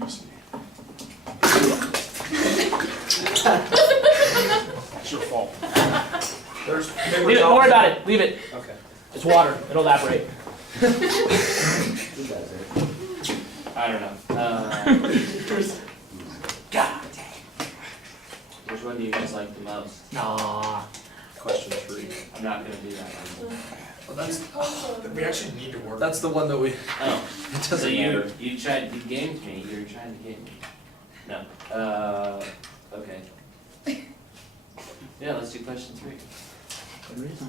Excuse me. It's your fault. There's paper Leave it, don't worry about it. Leave it. Okay. It's water. It'll evaporate. I don't know. God. Which one do you guys like the most? Nah. Question 3. I'm not gonna do that one. Well, that's, we actually need to work. That's the one that we, it Oh, so doesn't matter. you gamed me. You were trying to game me. No. Okay. Yeah, let's do question 3. Good reason.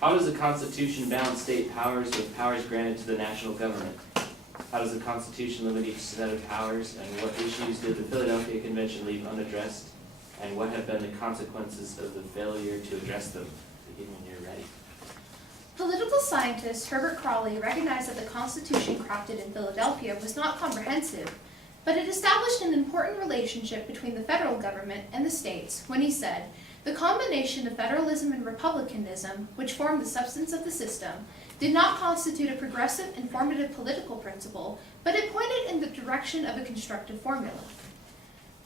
How does the Constitution balance state powers with powers granted to the national government? How does the Constitution limit each set of powers, and what issues did the Philadelphia Convention leave unaddressed, and what have been the consequences of the failure to address them? Begin when you're ready. Political scientist Herbert Crawley recognized that the Constitution crafted in Philadelphia was not comprehensive, but it established an important relationship between the federal government and the states when he said, "The combination of federalism and republicanism, which formed the substance of the system, did not constitute a progressive and formative political principle, but it pointed in the direction of a constructive formula."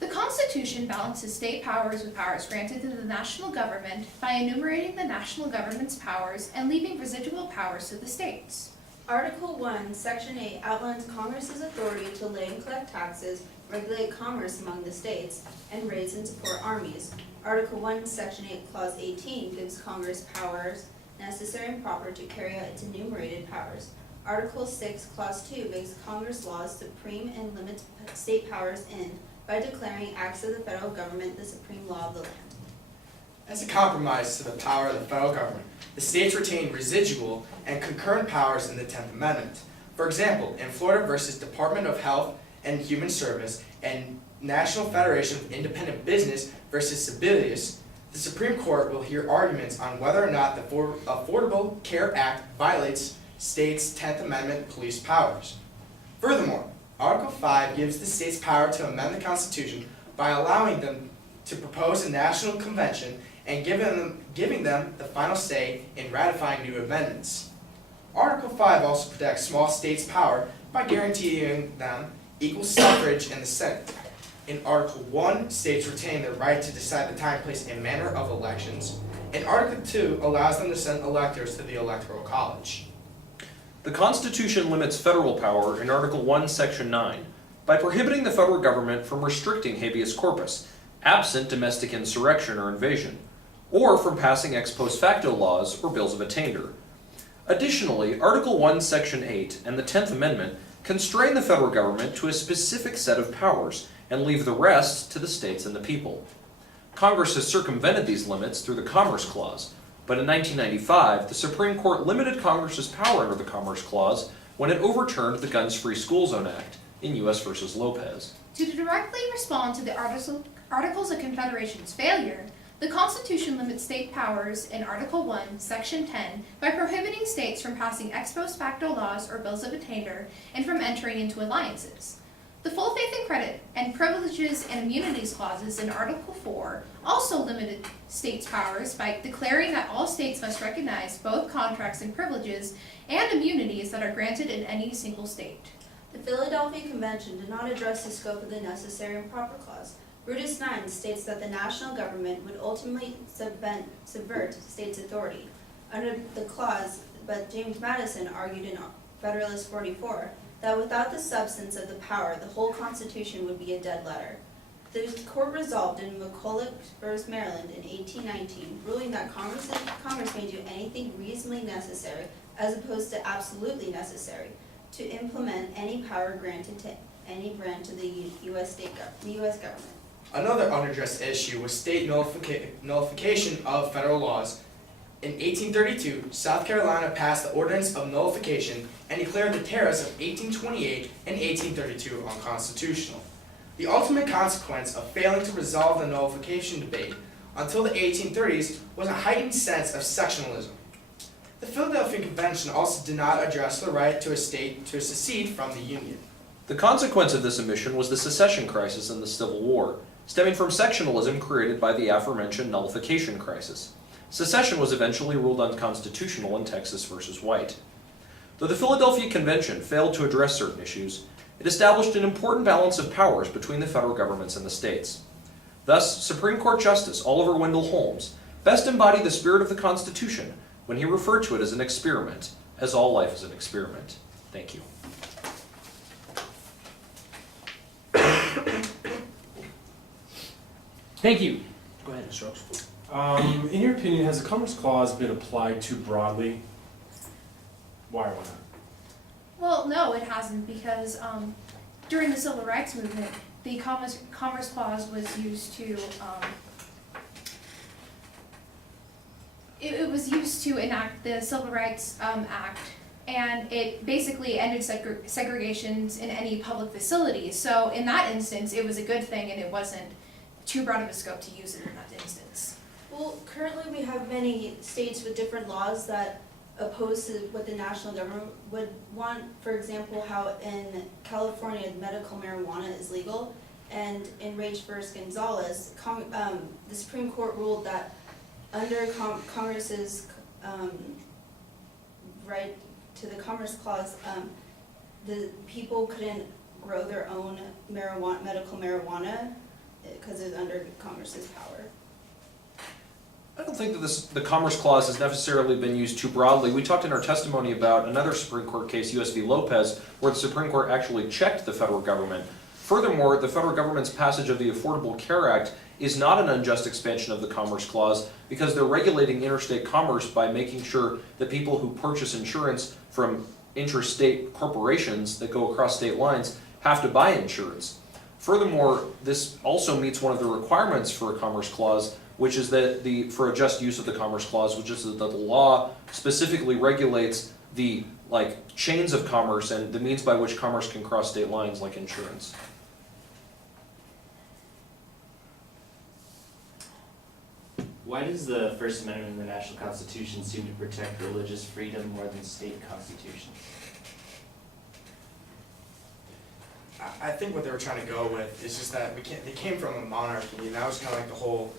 The Constitution balances state powers with powers granted to the national government by enumerating the national government's powers and leaving residual powers to the states. Article 1, Section 8 outlines Congress's authority to lay and collect taxes, regulate commerce among the states, and raise and support armies. Article 1, Section 8, Clause 18 gives Congress powers necessary and proper to carry out its enumerated powers. Article 6, Clause 2 makes Congress laws supreme and limits state powers in by declaring acts of the federal government the supreme law of the land. As a compromise to the power of the federal government, the states retain residual and concurrent powers in the 10th Amendment. For example, in Florida versus Department of Health and Human Service and National Federation of Independent Business versus Sebelius, the Supreme Court will hear arguments on whether or not the Affordable Care Act violates states' 10th Amendment police powers. Furthermore, Article 5 gives the states power to amend the Constitution by allowing them to propose a national convention and giving them the final say in ratifying new amendments. Article 5 also protects small states' power by guaranteeing them equal suffrage in the Senate. In Article 1, states retain the right to decide the time, place, and manner of elections. And Article 2 allows them to send electors to the Electoral College. The Constitution limits federal power in Article 1, Section 9 by prohibiting the federal government from restricting habeas corpus, absent domestic insurrection or invasion, or from passing ex post facto laws or bills of attainder. Additionally, Article 1, Section 8 and the 10th Amendment constrain the federal government to a specific set of powers and leave the rest to the states and the people. Congress has circumvented these limits through the Commerce Clause, but in 1995, the Supreme Court limited Congress's power under the Commerce Clause when it overturned the Guns Free School Zone Act in U.S. v. Lopez. To directly respond to the Articles of Confederation's failure, the Constitution limits state powers in Article 1, Section 10 by prohibiting states from passing ex post facto laws or bills of attainder and from entering into alliances. The full faith and credit and privileges and immunities clauses in Article 4 also limited states' powers by declaring that all states must recognize both contracts and privileges and immunities that are granted in any single state. The Philadelphia Convention did not address the scope of the necessary and proper clause. Brutus 9 states that the national government would ultimately subvert states' authority. Under the clause, but James Madison argued in Federalist 44 that without the substance of the power, the whole Constitution would be a dead letter. The court resolved in McCulloch v. Maryland in 1819, ruling that Congress may do anything reasonably necessary, as opposed to absolutely necessary, to implement any power granted to any branch of the U.S. government. Another unaddressed issue was state nullification of federal laws. In 1832, South Carolina passed the Ordinance of Nullification and declared the tariffs of 1828 and 1832 unconstitutional. The ultimate consequence of failing to resolve the nullification debate until the 1830s was a heightened sense of sectionalism. The Philadelphia Convention also did not address the right to a state to secede from the Union. The consequence of this omission was the secession crisis and the Civil War, stemming from sectionalism created by the aforementioned nullification crisis. Secession was eventually ruled unconstitutional in Texas v. White. Though the Philadelphia Convention failed to address certain issues, It established an important balance of powers between the federal governments and the states. Thus, Supreme Court Justice Oliver Wendell Holmes best embodied the spirit of the Constitution when he referred to it as an experiment, as all life is an experiment. Thank you. Thank you. Go ahead, Mr. Oaks. In your opinion, has the Commerce Clause been applied too broadly? Why or why not? Well, no, it hasn't, because during the Civil Rights Movement, the Commerce Clause was used to, it was used to enact the Civil Rights Act, and it basically ended segregations in any public facilities. So in that instance, it was a good thing, and it wasn't too broad of a scope to use it in that instance. Well, currently we have many states with different laws that oppose to what the national government would want. For example, how in California medical marijuana is legal, and in Raich versus Gonzalez, the Supreme Court ruled that under Congress's right to the Commerce Clause, the people couldn't grow their own medical marijuana because it's under Congress's power. I don't think that the Commerce Clause has necessarily been used too broadly. We talked in our testimony about another Supreme Court case, U.S. v. Lopez, where the Supreme Court actually checked the federal government. Furthermore, the federal government's passage of the Affordable Care Act is not an unjust expansion of the Commerce Clause because they're regulating interstate commerce by making sure that people who purchase insurance from interstate corporations that go across state lines have to buy insurance. Furthermore, this also meets one of the requirements for a Commerce Clause, which is that for a just use of the Commerce Clause, which is that the law specifically regulates the chains of commerce and the means by which commerce can cross state lines, like insurance. Why does the First Amendment in the National Constitution seem to protect religious freedom more than state constitutions? I think what they were trying to go with is just that they came from a monarchy, and that was kind of like the whole,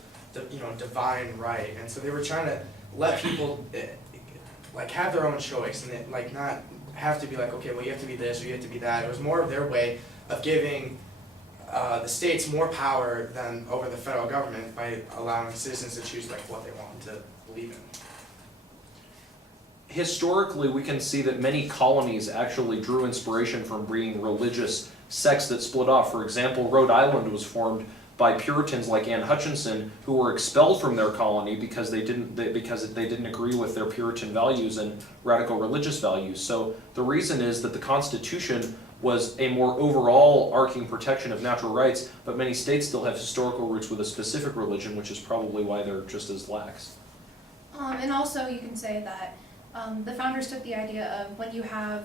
divine right, and so they were trying to let people have their own choice, and not have to be okay, well, you have to be this or you have to be that. It was more of their way of giving the states more power than over the federal government by allowing citizens to choose what they want to believe in. Historically, we can see that many colonies actually drew inspiration from being religious sects that split off. For example, Rhode Island was formed by Puritans like Anne Hutchinson, who were expelled from their colony because they didn't agree with their Puritan values and radical religious values. So the reason is that the Constitution was a more overall arcing protection of natural rights, but many states still have historical roots with a specific religion, which is probably why they're just as lax. And also you can say that the founders took the idea of when you have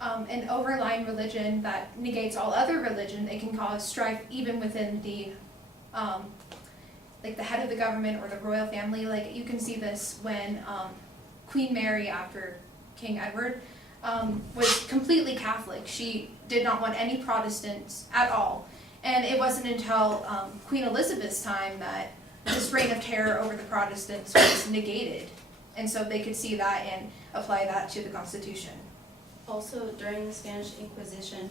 an overlying religion that negates all other religion, it can cause strife even within the the head of the government or the royal family. You can see this when Queen Mary, after King Edward, was completely Catholic. She did not want any Protestants at all. And it wasn't until Queen Elizabeth's time that this reign of terror over the Protestants was negated. And so they could see that and apply that to the Constitution. Also, during the Spanish Inquisition,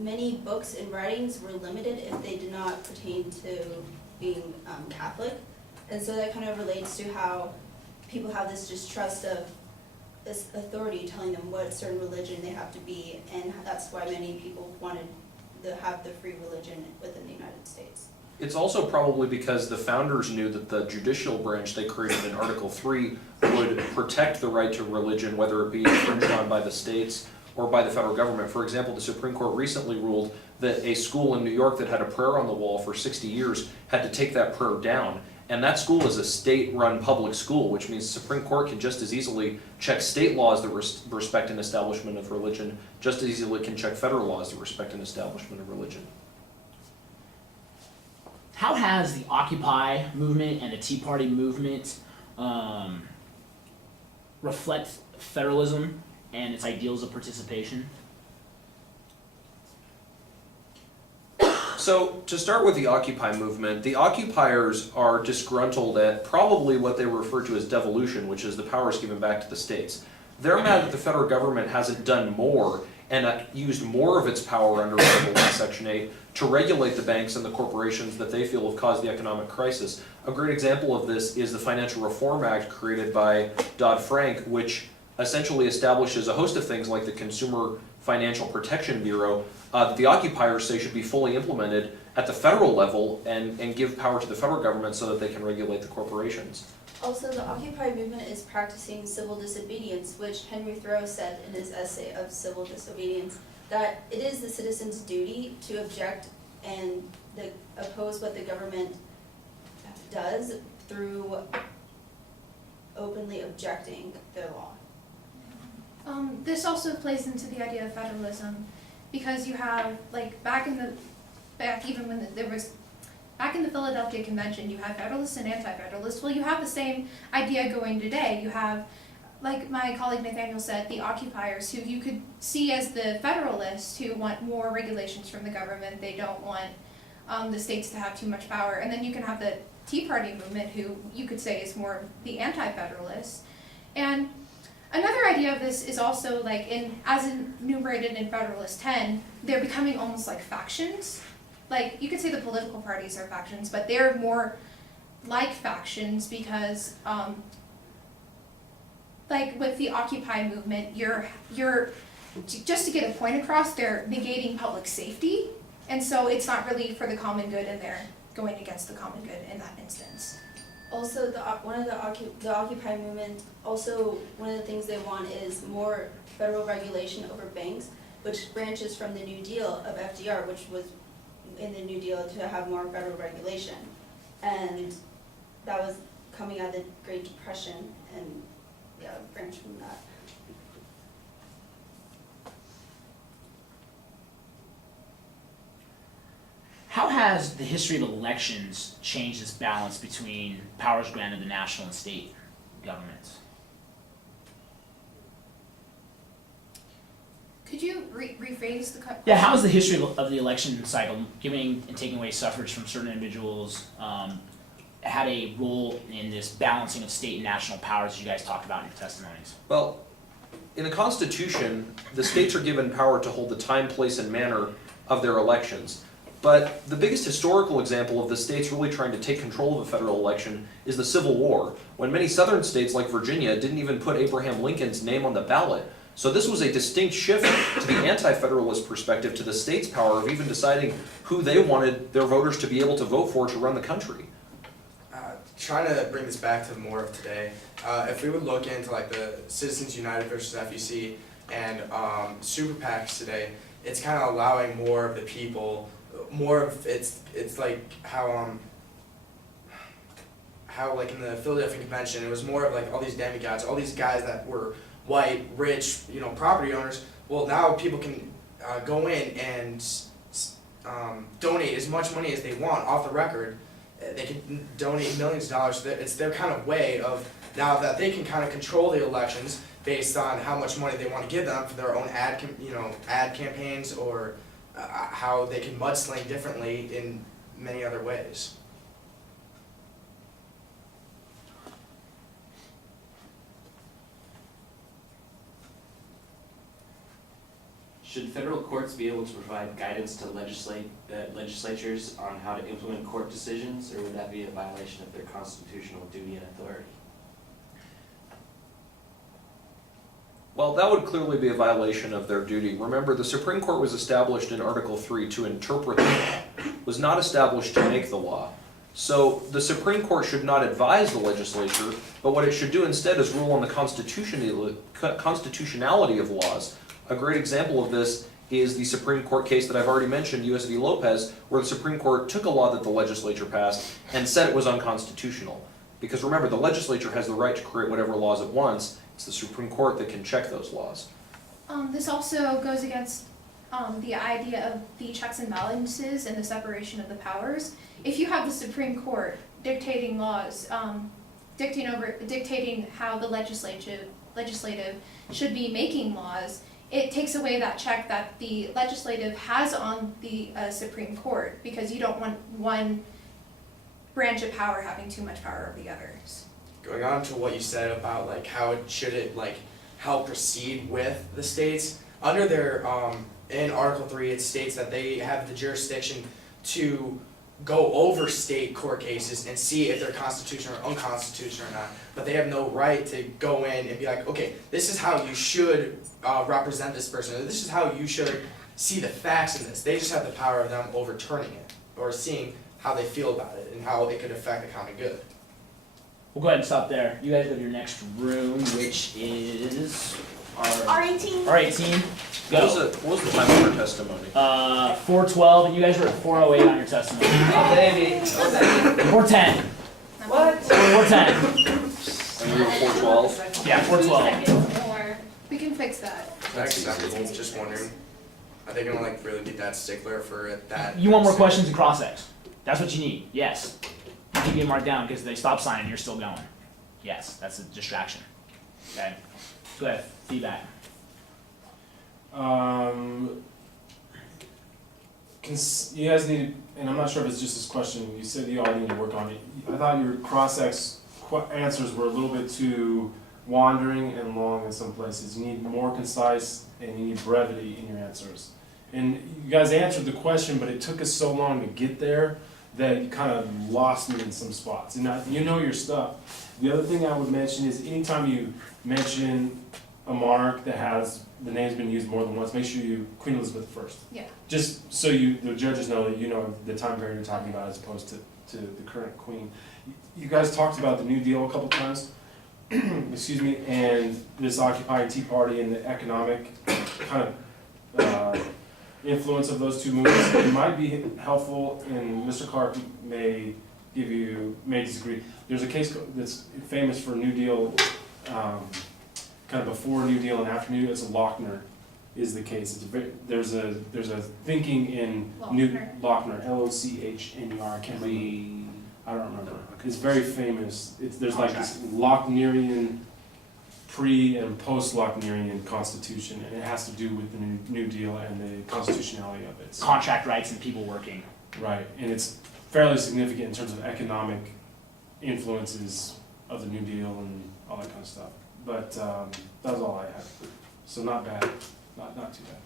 many books and writings were limited if they did not pertain to being Catholic. And so that kind of relates to how people have this distrust of this authority telling them what certain religion they have to be, and that's why many people wanted to have the free religion within the United States. It's also probably because the founders knew that the judicial branch they created in Article 3 would protect the right to religion, whether it be infringed on by the states or by the federal government. For example, the Supreme Court recently ruled that a school in New York that had a prayer on the wall for 60 years had to take that prayer down. And that school is a state-run public school, which means the Supreme Court can just as easily check state laws that respect an establishment of religion, just as easily can check federal laws that respect an establishment of religion. How has the Occupy movement and the Tea Party movement reflect federalism and its ideals of participation? So, to start with the Occupy movement, the occupiers are disgruntled at probably what they refer to as devolution, which is the powers given back to the states. They're mad that the federal government hasn't done more and used more of its power under Article 1, Section 8 to regulate the banks and the corporations that they feel have caused the economic crisis. A great example of this is the Financial Reform Act created by Dodd-Frank, which essentially establishes a host of things like the Consumer Financial Protection Bureau that the occupiers say should be fully implemented at the federal level and give power to the federal government so that they can regulate the corporations. Also, the Occupy movement is practicing civil disobedience, which Henry Thoreau said in his essay of Civil Disobedience, that it is the citizen's duty to object and oppose what the government does through openly objecting their law. This also plays into the idea of federalism, because you have, like, back in the Philadelphia Convention, you had Federalists and Anti-Federalists. Well, you have the same idea going today. You have, like my colleague Nathaniel said, the occupiers, who you could see as the Federalists, who want more regulations from the government. They don't want the states to have too much power. And then you can have the Tea Party movement, who you could say is more the Anti-Federalists. And another idea of this is also, like, as enumerated in Federalist 10, they're becoming almost like factions. Like, you could say the political parties are factions, but they're more like factions because, like with the Occupy movement, you're just to get a point across, they're negating public safety, and so it's not really for the common good, and they're going against the common good in that instance. Also, the Occupy movement, also one of the things they want is more federal regulation over banks, which branches from the New Deal of FDR, which was in the New Deal to have more federal regulation. And that was coming out of the Great Depression, and yeah, branched from that. How has the history of elections changed this balance between powers granted to national and state governments? Could you rephrase the question? Yeah, how has the history of the election cycle, giving and taking away suffrage from certain individuals, had a role in this balancing of state and national powers as you guys talked about in your testimonies? Well, in the Constitution, the states are given power to hold the time, place, and manner of their elections. But the biggest historical example of the states really trying to take control of a federal election is the Civil War, when many southern states like Virginia didn't even put Abraham Lincoln's name on the ballot. So this was a distinct shift to the anti-federalist perspective, to the state's power of even deciding who they wanted their voters to be able to vote for to run the country. Trying to bring this back to more of today, if we would look into like the Citizens United versus FEC and super PACs today, it's kind of allowing more of the people, more of it's like how like in the Philadelphia Convention, it was more of like all these demigods, all these guys that were white, rich, property owners. Well, now people can go in and donate as much money as they want off the record. They can donate millions of dollars. It's their kind of way of, now that they can kind of control the elections based on how much money they want to give them for their own ad campaigns, or how they can mudsling differently in many other ways. Should federal courts be able to provide guidance to legislatures on how to implement court decisions, or would that be a violation of their constitutional duty and authority? Well, that would clearly be a violation of their duty. Remember, the Supreme Court was established in Article 3 to interpret the law, was not established to make the law. So the Supreme Court should not advise the legislature, but what it should do instead is rule on the constitutionality of laws. A great example of this is the Supreme Court case that I've already mentioned, U.S. v. Lopez, where the Supreme Court took a law that the legislature passed and said it was unconstitutional. Because remember, the legislature has the right to create whatever laws it wants. It's the Supreme Court that can check those laws. This also goes against the idea of the checks and balances and the separation of the powers. If you have the Supreme Court dictating laws, dictating how the legislative should be making laws, it takes away that check that the legislative has on the Supreme Court, because you don't want one branch of power having too much power over the others. Going on to what you said about like how it should help proceed with the states, under their, in Article 3, it states that they have the jurisdiction to go over state court cases and see if they're constitutional or unconstitutional or not, but they have no right to go in and be like, okay, this is how you should represent this person, or this is how you should see the facts in this. They just have the power of them overturning it, or seeing how they feel about it and how it could affect the common good. We'll go ahead and stop there. You guys go to your next room, which is our R18. R18. Go. What was the time of her testimony? 4:12, and you guys were at 4:08 on your testimony. Oh, baby. 4:10. What? 4:10. And we were 4:12? Yeah, 4:12. Seconds more. We can fix that. That's acceptable, just wondering. Are they gonna like really be that stickler for it that? You want more questions and cross-ex. That's what you need, yes. You keep getting marked down because they stop signing, you're still going. Yes, that's a distraction. Okay, go ahead, feedback. You guys need, and I'm not sure if it's just this question, you said you all need to work on it. I thought your cross-ex answers were a little bit too wandering and long in some places. You need more concise and you need brevity in your answers. And you guys answered the question, but it took us so long to get there that you kind of lost me in some spots. And you know your stuff. The other thing I would mention is anytime you mention a monarch that has the name's been used more than once, make sure you Queen Elizabeth first. Yeah. Just so the judges know that you know the time period you're talking about as opposed to the current queen. You guys talked about the New Deal a couple times, excuse me, and this Occupy Tea Party and the economic kind of influence of those two movements. It might be helpful, and Mr. Clark may disagree. There's a case that's famous for New Deal, kind of before New Deal and after New Deal. It's a Lochner is the case. There's a thinking in Lochner, Lochner, I don't remember. It's very famous. There's like this Lochnerian pre and post Lochnerian constitution, and it has to do with the New Deal and the constitutionality of it. Contract rights and people working. Right, and it's fairly significant in terms of economic influences of the New Deal and all that kind of stuff. But that was all I had. So not bad, not too bad.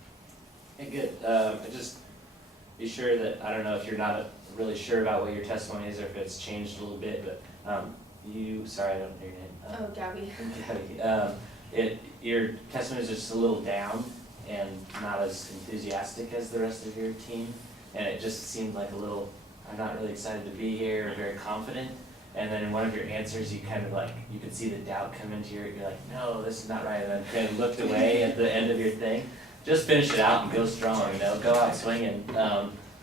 Hey, good. Just be sure that, I don't know if you're not really sure about what your testimony is or if it's changed a little bit, but sorry, I don't know your name. Oh, Gabby. Gabby. Your testimony is just a little down and not as enthusiastic as the rest of your team. And it just seemed like a little, I'm not really excited to be here, or very confident. And then in one of your answers, you kind of like, you could see the doubt come into you're like, no, this is not right. And then kind of looked away at the end of your thing. Just finish it out and go strong, go out swinging.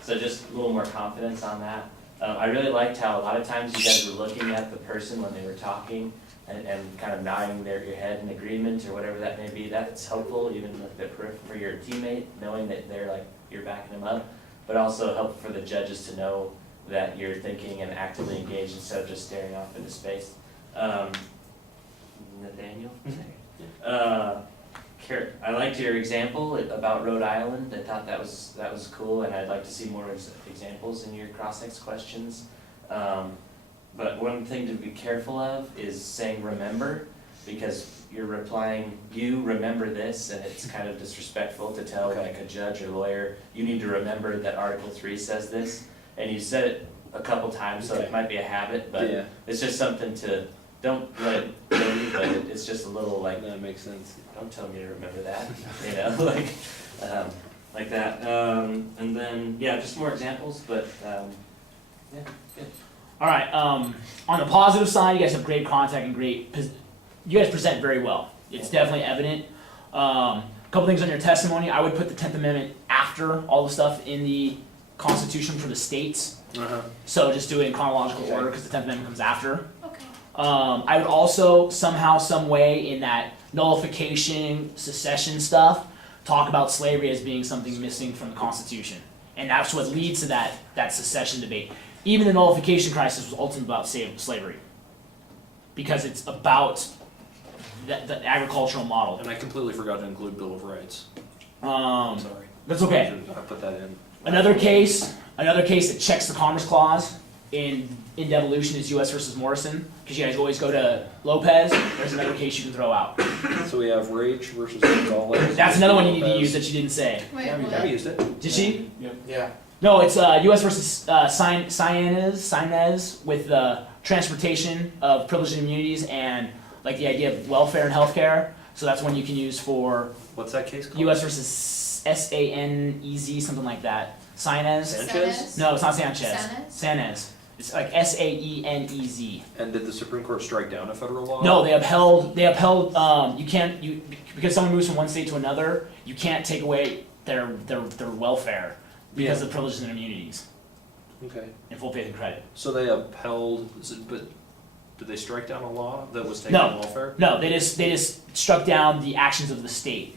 So just a little more confidence on that. I really liked how a lot of times you guys were looking at the person when they were talking and kind of nodding your head in agreement or whatever that may be. That's helpful, even for your teammate, knowing that they're like, you're backing them up, but also helpful for the judges to know that you're thinking and actively engaged instead of just staring off into space. Nathaniel? I liked your example about Rhode Island. I thought that was cool, and I'd like to see more examples in your cross-ex questions. But one thing to be careful of is saying remember, because you're replying, you remember this, and it's kind of disrespectful to tell like a judge or lawyer, you need to remember that Article 3 says this, and you said it a couple times, so it might be a habit, but it's just something to, don't let it kill you, but it's just a little like, That makes sense. don't tell me to remember that, like that. And then, just more examples, but, good. All right, on the positive side, you guys have great contact and you guys present very well. It's definitely evident. A couple things on your testimony, I would put the 10th Amendment after all the stuff in the Constitution for the states. So just do it in chronological order because the 10th Amendment comes after. Okay. I would also somehow, some way in that nullification, secession stuff, talk about slavery as being something missing from the Constitution. And that's what leads to that secession debate. Even the nullification crisis was ultimately about slavery. Because it's about the agricultural model. And I completely forgot to include Bill of Rights. Um, Sorry. That's okay. I put that in. Another case that checks the Commerce Clause in devolution is U.S. versus Morrison, because you guys always go to Lopez. There's another case you can throw out. So we have Raich versus Gonzalez. That's another one you need to Lopez. use that you didn't say. Wait, Gabby, what? Gabby used it. Did she? Yeah. No, it's U.S. versus Saenz with the transportation of privileged immunities and like the idea of welfare and healthcare. So that's one you can use for What's that case called? U.S. versus Sanez, something like that. Saenz? Sanchez? No, it's not Sanchez. Saenz? Saenz. It's like Saenez. And did the Supreme Court strike down a federal law? No, they upheld, because someone moves from one state to another, you can't take away their welfare because of privileges and immunities Okay. and full faith and credit. So they upheld, but did they strike down a law that was taking No. on welfare? No, they just struck down the actions of the state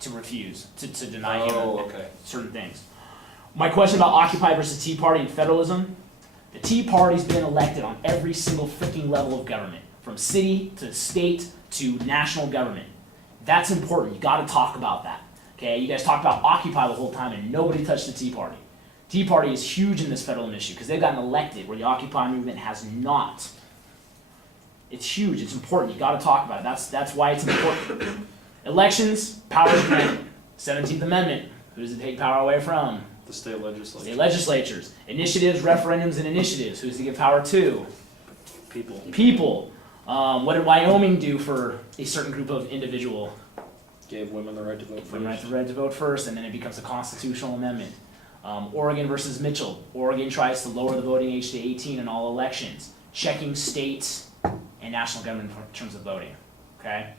to refuse, to deny Oh, him okay. certain things. My question about Occupy versus Tea Party and federalism, the Tea Party's been elected on every single freaking level of government, from city to state to national government. That's important, you gotta talk about that. Okay, you guys talked about Occupy the whole time and nobody touched the Tea Party. Tea Party is huge in this federalism issue because they've gotten elected where the Occupy movement has not. It's huge, it's important, you gotta talk about it, that's why it's important. Elections, powers granted. 17th Amendment, who does it take power away from? The state legislature. State legislatures. Initiatives, referendums, and initiatives, who does it give power to? People. People. What did Wyoming do for a certain group of individual? Gave women the right to vote Give them right first. the right to vote first, and then it becomes a constitutional amendment. Oregon versus Mitchell. Oregon tries to lower the voting age to 18 in all elections, checking states and national government in terms of voting. Okay.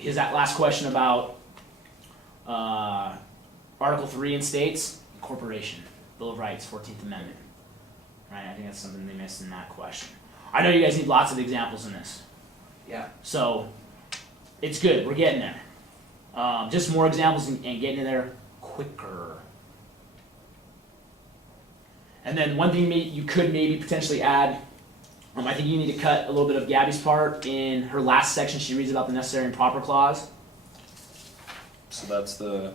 Is that last question about Article 3 in states? Incorporation, Bill of Rights, 14th Amendment. Right, I think that's something they missed in that question. I know you guys need lots of examples in this. Yeah. So, it's good, we're getting there. Just more examples and getting in there quicker. And then one thing you could maybe potentially add, I think you need to cut a little bit of Gabby's part. In her last section, she reads about the necessary and proper clause. So that's the,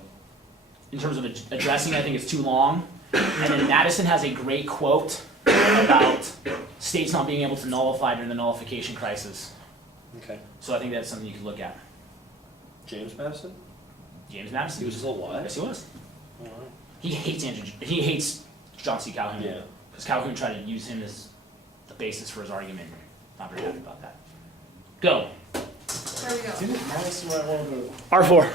In terms of addressing, I think it's too long. And then Madison has a great quote about states not being able to nullify during the nullification crisis. okay. So I think that's something you could look at. James Madison? James Madison. He was still alive? Yes, he was. Oh, wow. He hates John C. Calhoun. Yeah. Because Calhoun tried to use him as the basis for his argument. Not very happy about that. Go. Where we go? Didn't Madison write one of the R4.